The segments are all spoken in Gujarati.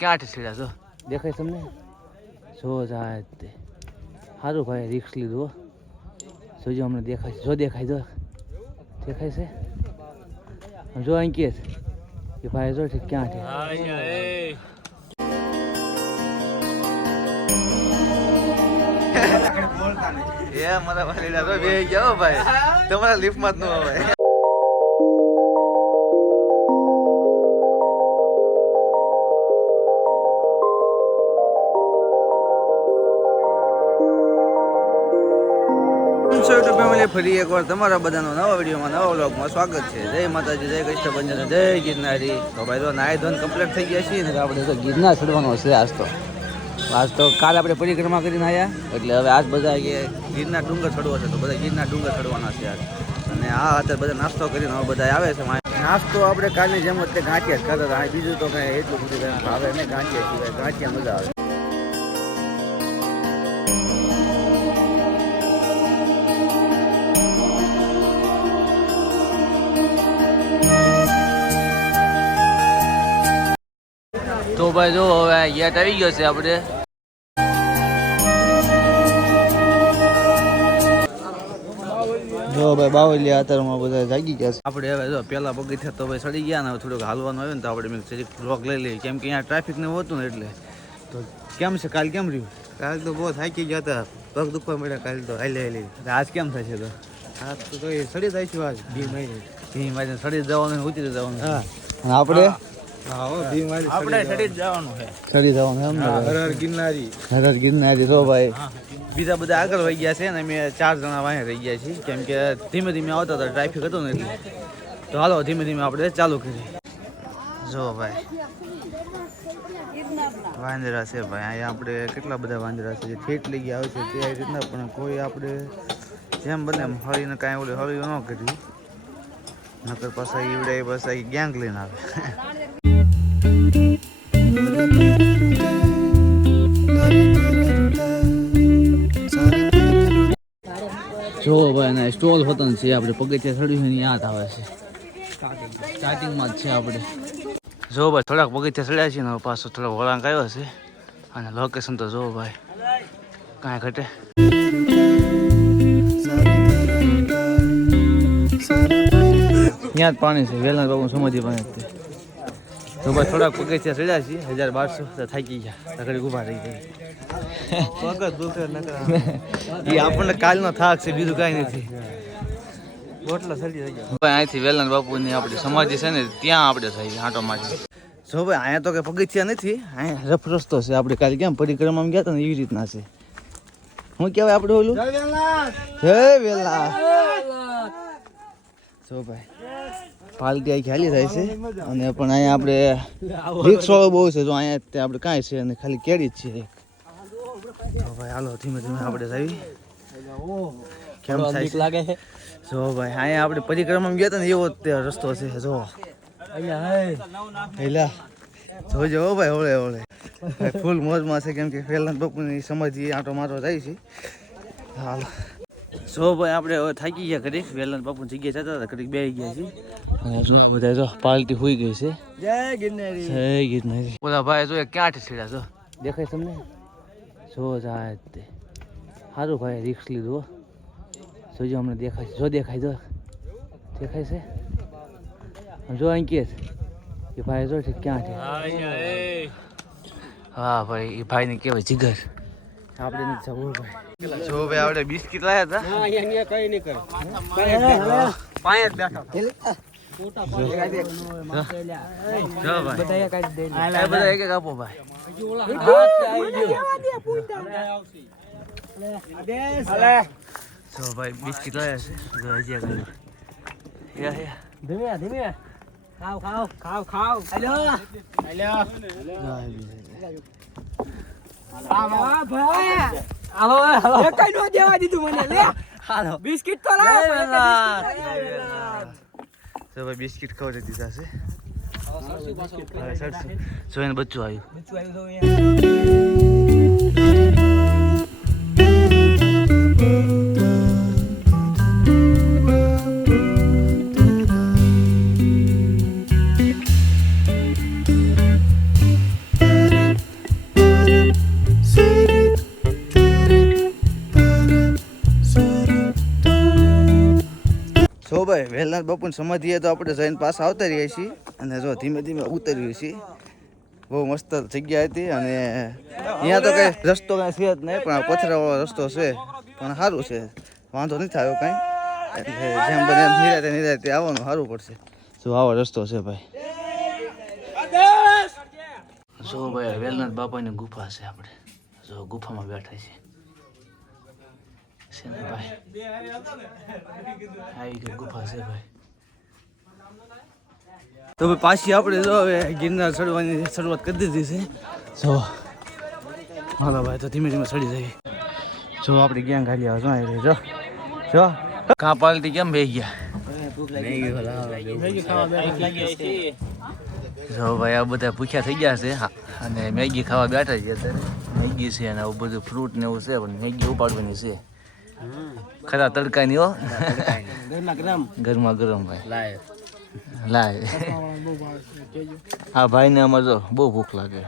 ક્યાંથી સીડા જો દેખાય તમને જો જાય તે સારું ભાઈ રિક્સ લીધું જોજો અમને દેખાય છે જો દેખાય જો દેખાય છે જો અંકિત કે ભાઈ જો ક્યાંથી એ મારા વાલીડા તો બે ગયા ભાઈ તમારા લિફ્ટમાં જ ન આવે યુટ્યુબ ફેમિલી ફરી એકવાર તમારા બધાનો નવા વિડીયોમાં નવા વ્લોગમાં સ્વાગત છે જય માતાજી જય કૃષ્ણ બંજન જય ગિરનારી તો ભાઈ તો નાય ધોન કમ્પ્લીટ થઈ ગયા છીએ ને આપણે તો ગિરનાર ચડવાનો છે આજ તો કાલે આપણે પરિક્રમા કરીને આવ્યા એટલે હવે આજ બધા ગિરનાર ડુંગર ચડવો છે તો બધા ગિરનાર ડુંગર ચડવાના છે આજ અને આ અત્યારે બધા નાસ્તો કરીને હવે બધા આવે છે નાસ્તો આપણે કાલની જેમ જ ગાંઠિયા જ કરતા હતા બીજું તો કાંઈ એટલું બધું ભાવે ને ગાંઠિયા સિવાય ગાંઠિયા મજા આવે તો ભાઈ જો હવે ગેટ આવી ગયો છે આપણે જો ભાઈ બાવલિયા અત્યારમાં બધા જાગી ગયા છે આપણે હવે જો પેલા પગથિયા તો ભાઈ ચડી ગયા ને હવે થોડુંક હાલવાનું આવ્યું ને તો આપણે મેં બ્લોક લઈ લઈએ કેમ કે અહીંયા ટ્રાફિક ને હોતું ને એટલે તો કેમ છે કાલ કેમ રહ્યું કાલ તો બહુ થાકી ગયા હતા પગ દુખવા મળ્યા કાલ તો હાલી આજ કેમ થશે તો આજ તો સડી જાય છે આજ ભીમ મારી સડી જવાનું ઉતરી જવાનું હા આપણે ગિરનારી તો ભાઈ બીજા બધા આગળ વહી ગયા છે ને અમે 4 જણા વાંહે રહી ગયા છીએ કેમ કે ધીમે ધીમે આવતા હતા ટ્રાફિક હતો ને એટલે તો હાલો ધીમે ધીમે આપણે ચાલુ કરીએ જો ભાઈ વાંદરા છે ભાઈ અહીંયા આપણે કેટલા બધા વાંદરા છે જે ઠેઠ લઈ ગયા આવે છે તે રીતના પણ કોઈ આપણે જેમ બને એમ હળીને કાંઈ ઓલી હળીઓ ન કરી નકર પાછા ઈવડે પાછા ગેંગ લઈને આવે જો ભાઈ ના સ્ટોલ હોતો છે આપણે પગથિયા ચડ્યું છે યાદ આવે છે સ્ટાર્ટિંગમાં જ છે આપણે જો ભાઈ થોડાક પગથિયા ચડ્યા છે ને પાછો થોડો વળાંક આવ્યો છે અને લોકેશન તો જો ભાઈ કાંઈ ઘટે ત્યાં જ પાણી છે વેલના બાબુ સમાધિ પાણી તો ભાઈ થોડાક પગથિયા ચડ્યા છીએ 1200 થાકી ગયા ઘડી ઊભા રહી ગયા એ આપણને કાલનો થાક છે બીજું કાંઈ નથી અહીંથી વેલન બાપુની આપણી સમાધિ છે ને ત્યાં આપણે થઈ આંટો મારી જો ભાઈ અહીંયા તો કઈ પગથિયા નથી અહીંયા રફ રસ્તો છે આપણે કાલે કેમ પરિક્રમામાં ગયા હતા ને એવી રીતના છે શું કહેવાય આપણે ઓલું જય વેલા જો ભાઈ પાલટી આખી હાલી થાય છે અને પણ અહીંયા આપણે રિક્ષાઓ બહુ છે જો અહીંયા આપણે કાંઈ છે અને ખાલી કેરી જ છે તો ભાઈ હાલો ધીમે ધીમે આપણે આવી કેમ થાય લાગે છે જો ભાઈ અહીંયા આપણે પરિક્રમામાં ગયા હતા ને એવો તે રસ્તો છે જો અહીંયા જોજો ભાઈ ઓળે ઓળે ફૂલ મોજમાં છે કેમ કે વેલન બાપુની સમાધિ આંટો મારવા જાય છે હાલો જો ભાઈ આપણે હવે થાકી ગયા ઘડીક વેલન બાપુ જગ્યાએ જતા હતા ઘડીક બેસી ગયા છીએ અને બધા જો પાર્ટી હોઈ ગઈ છે જય ગિરનારી બોલા ભાઈ જો ક્યાંથી સીડા જો દેખાય તમને જો જાય તે સારું ભાઈ રિક્સ લીધું જોજો અમને દેખાય છે જો દેખાય જો દેખાય છે જો અંકિત કે ભાઈ જો ક્યાંથી હા ભાઈ એ ભાઈને કહેવાય જીગર આપણે નથી જવું ભાઈ જો ભાઈ આપણે બિસ્કિટ લાયા હતા કઈ નહીં કરે પાંચ બેઠા બધા એક આપો ભાઈ જો ભાઈ બિસ્કિટ લાયા છે ધીમે ધીમે ખાવ હેલો કઈ નો દેવા દીધું મને લે હાલો બિસ્કિટ તો લાવ તો ભાઈ બિસ્કિટ ખવડાવી દીધા છે જો એને બચ્ચું આવ્યું જો ભાઈ વહેલા બપોર સમાધિએ તો આપણે જઈને પાછા આવતા રહીએ છીએ અને જો ધીમે ધીમે ઉતરીએ છીએ. બહુ મસ્ત જગ્યા હતી અને અહીંયા તો કંઈ રસ્તો કાંઈ છે જ નહીં, પણ પથરાવાળો રસ્તો છે, પણ સારું છે, વાંધો નથી આવ્યો કાંઈ. એટલે જેમ બને એમ નિરાતે આવવાનું સારું પડશે. જો આવો રસ્તો છે ભાઈ. જો ભાઈ વેલનાથ બાપાની ગુફા છે, આપણે જો ગુફામાં બેઠા છીએ. છે ને ભાઈ, આવી ગઈ ગુફા છે ભાઈ. તો ભાઈ પાછી આપણે જો હવે ગિરનાર ચડવાની શરૂઆત કરી દીધી છે. જો હાલો ભાઈ, તો ધીમે ધીમે ચડી જઈએ. જો આપણી ગેંગ ખાલી આવે જો જો કાં પાલટી કેમ બે ગયા. જો ભાઈ આ બધા ભૂખ્યા થઈ ગયા છે અને મેગી ખાવા બેઠા છે. અત્યારે મેગી છે અને આવું બધું ફ્રૂટ ને એવું છે, પણ મેગી ઉપાડવાની છે ખરા તડકાની હો. ગરમા ગરમ ભાઈ લાય. હા ભાઈ ને અમારે જો બહુ ભૂખ લાગે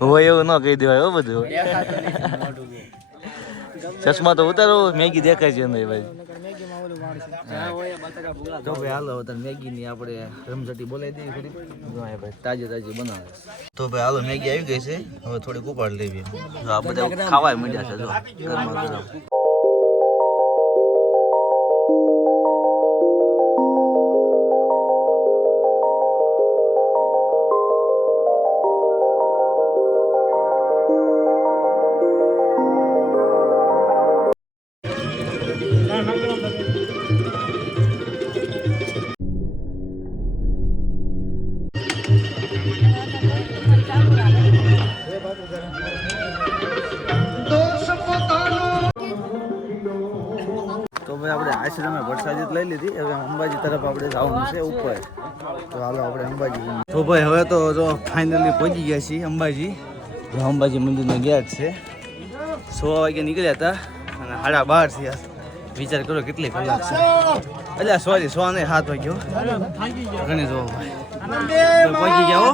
હોય એવું ન કહી દેવાય હો બધું. ચશ્મા તો ઉતારો, મેગી દેખાય છે અંદર ભાઈ. તો ભાઈ હાલો મેગી ની આપણે રમઝટી બોલાવી દઈએ ખરી. ભાઈ તાજી તાજી બનાવે. તો ભાઈ હાલો મેગી આવી ગઈ છે, હવે થોડીક ઉપાડ લેવી. આ બધા ખાવા માંડ્યા છે જો ગરમા ગરમ. તો ભાઈ આપણે આશ્રમે વરસાદી લઈ લીધી, હવે અંબાજી તરફ આપણે જવાનું છે ઉપર. તો હાલો આપણે અંબાજી. તો ભાઈ હવે તો જો ફાઇનલી પહોંચી ગયા છીએ અંબાજી. અંબાજી મંદિરનો ગેટ છે. 6 વાગે નીકળ્યા હતા અને 12:30 થયા. વિચાર કરો કેટલી કલાક છે. એટલે સોરી 6 નહીં 7 વાગ્યો ઘણી જો ભાઈ પહોંચી ગયા હો.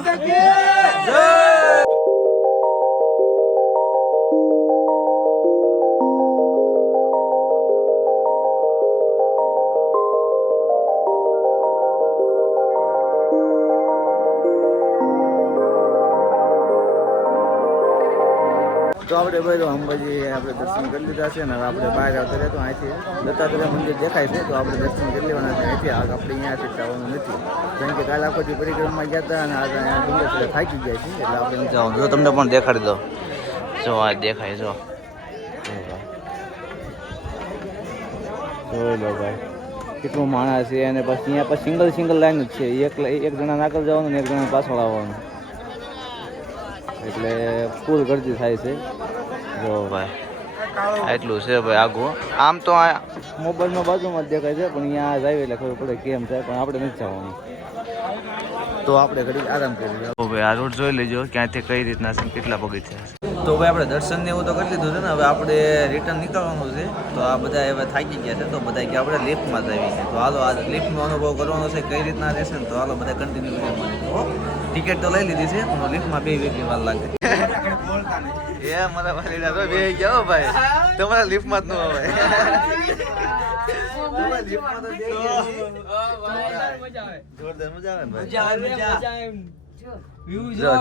તો આપણે ભાઈ તો અંબાજી આપણે દર્શન કરી લીધા છે ને હવે આપણે બહાર આવતા રહેતો અહીંથી દત્તાત્રેય મંદિર દેખાય છે, તો આપણે દર્શન કરી લેવાના છે અહીંથી. આપણે અહીંયાથી જવાનું નથી, કેમ કે કાલે આખો દી પરિક્રમા ગયા હતા અને આજે અહીંયા ડુંગર સુધી થાકી ગયા છે, એટલે આપણે નહીં જવાનું. જો તમને પણ દેખાડી દો, જો આ દેખાય જો જોઈ લો ભાઈ કેટલું માણસ છે. અને પછી અહીંયા પછી સિંગલ લાઈન જ છે, એક જણા આગળ જવાનું ને એક જણા પાછળ આવવાનું, એટલે ફૂલ ગરદી થાય છે. જો ભાઈ એટલું છે ભાઈ આગું. આમ તો આ મોબાઈલમાં બાજુમાં જ દેખાય છે, પણ અહીંયા જાય એટલે ખબર પડે કેમ થાય, પણ આપણે નથી જવાનું. તો આપણે ઘડી આરામ કરી તો ભાઈ આ રોડ જોઈ લેજો ક્યાંથી કઈ રીતના છે, કેટલા પગથિયા છે. તો ભાઈ આપણે દર્શન ને એવું તો કરી લીધું છે ને, હવે આપણે રિટર્ન નીકળવાનું છે. તો આ બધા હવે થાકી ગયા છે, તો બધા કે આપણે લિફ્ટમાં જ આવી છે. તો હાલો આ લિફ્ટનો અનુભવ કરવાનો છે કઈ રીતના રહેશે ને, તો હાલો બધા કન્ટિન્યુ ટિકિટ તો લઈ લીધી છે, પણ લિફ્ટમાં 2 વીકની વાર લાગે. એ મારા ભાઈ તો બે ગયા ભાઈ, તમારા લિફ્ટમાં જ ન હોય. જોરદાર મજા આવે ભાઈ.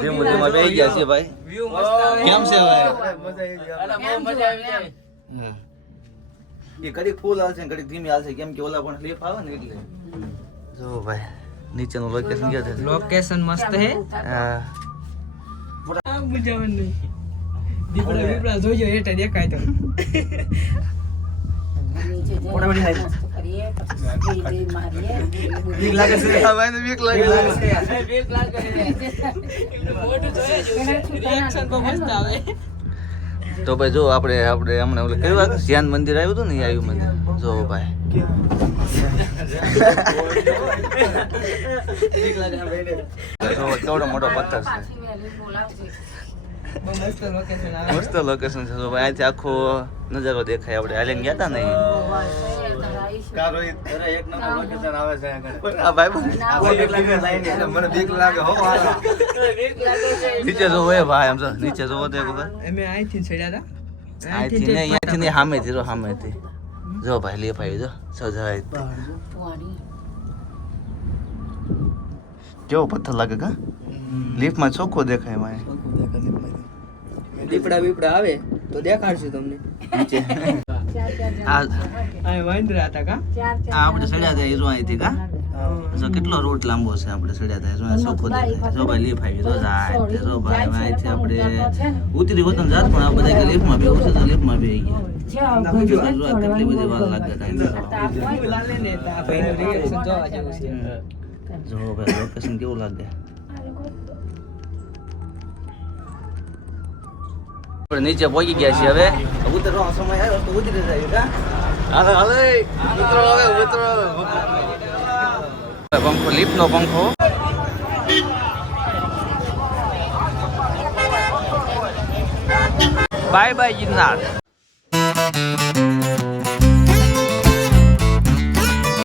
ધીમે ધીમે બે ગયા છે ભાઈ. કેમ છે ભાઈ? એ કડીક ફૂલ હાલશે ઘડીક ધીમી હાલશે, કેમ કે ઓલા પણ લિફ્ટ આવે ને એટલે. જો ભાઈ નીચેનું લોકેશન ક્યાં છે? લોકેશન મસ્ત હે. હા મજા આવે નહીં. દીપડા દીપડા જોજો હેઠે દેખાય તો. બીક લાગે છે ભાઈ ને, બીક લાગે છે. બીક લાગે છે. મોટું જોયે જો રિએક્શન તો મસ્ત આવે. તો ભાઈ જો આપણે હમણાં ઓલે કયું વાત ધ્યાન મંદિર આવ્યું હતું ને, એ આવ્યું મંદિર જો ભાઈ. કેવડો મોટો પથ્થર છે. મસ્ત લોકેશન છે. તો ભાઈ અહીંથી આખો નજારો દેખાય. આપણે હાલીને ગયા હતા ને નીચે જોવો એ ભાઈ, આમ નીચે જોવો તો અમે અહીંથી ચડ્યા હતા. અહીંથી ને અહીંયાથી ને સામેથી સામેથી જો ભાઈ લે ભાઈ જો સજાય કેવો પથ્થર લાગે કા લિફ્ટમાં ચોખ્ખો દેખાય માય દીપડા બીપડા આવે તો દેખાડશું તમને આ વાંદરા હતા કા આપણે સડ્યા હતા હીરો અહીંથી કા જો કેટલો રૂટ લાંબો છે આપણે સડ્યા હતા હીરો ચોખ્ખો દેખાય જો ભાઈ લિફ્ટ આવી જો જાય જો ભાઈ અહીંથી આપણે ઉતરી વતન જાત પણ આ બધા કે લિફ્ટમાં બેવું છે તો લિફ્ટમાં બેહી ગયા કેટલી બધી વાર લાગે લાલે ને તા ભાઈનું રિએક્શન જોવા જેવું છે જો ભાઈ લોકેશન કેવું લાગે આપણે નીચે પહોંચી ગયા છીએ હવે ઉતરવાનો સમય આવ્યો તો ઉતરી જાય કા હાલે હાલે ઉતરો પંખો લિફ્ટ નો પંખો બાય બાય ગિરનાર